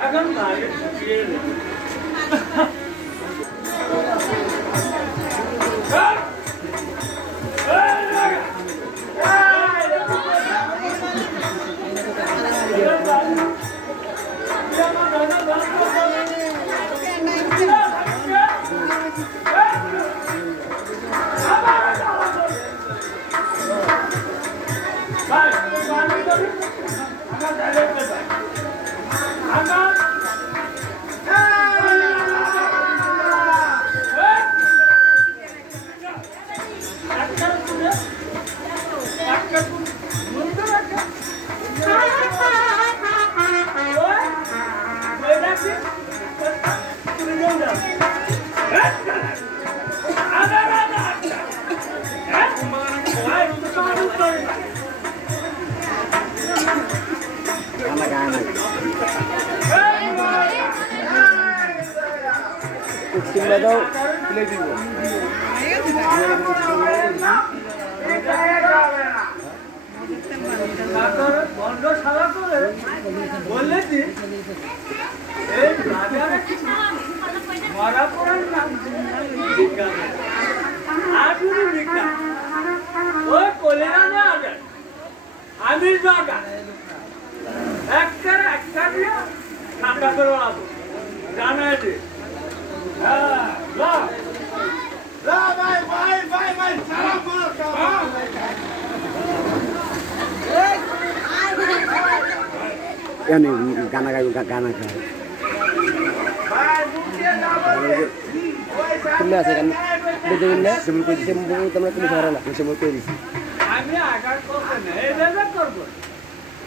এখন বাইরে দাও প্লে দিব বন্ধ সারা করে বললেছি এই বাজারে মরা পড়ার নাম আজুরি বিজ্ঞান ওই কলেরা না আগে আমির বাগা একটা দিয়ে ঠান্ডা করে আবো জানাই দি গানা গাইব গানা গাই খুলে আছে গান দেখবেন না সেমন কই দিছে তোমরা তুমি ধরে না সেমন কই দিছি আমি আগার করব না এই বেলা করব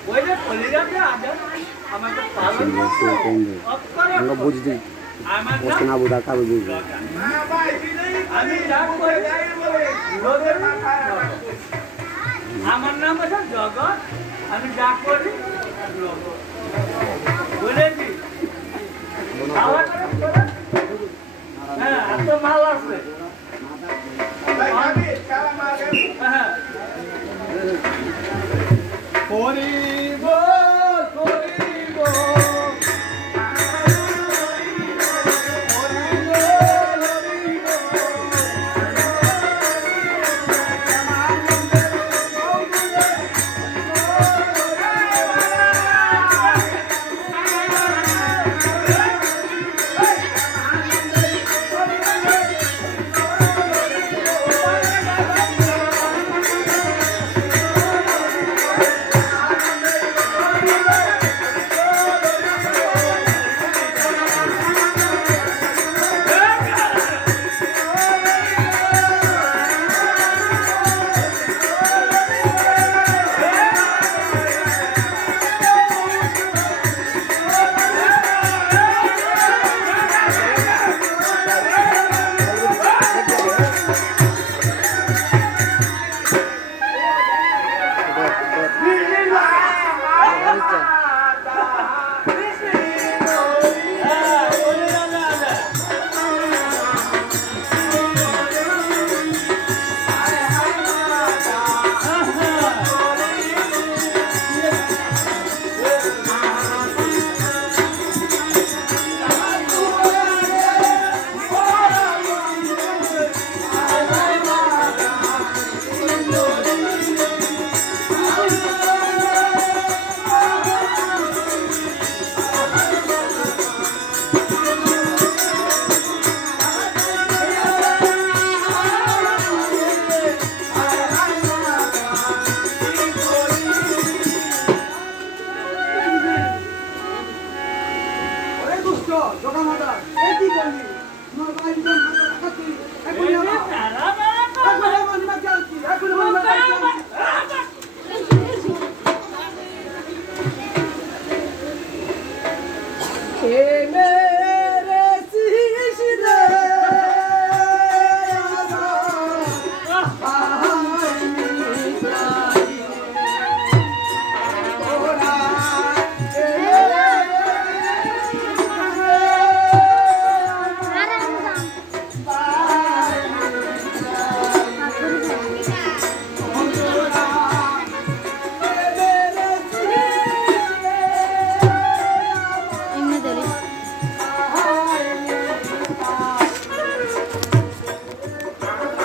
ওই যে কলিরাতে আগে আমাকে পালন আমরা বুঝদি ওকে না বুঝা তা বুঝি আমি রাগ করে লোকের আমার নাম আছে জগৎ আমি ডাক করি বলেছি হ্যাঁ এত মাল আছে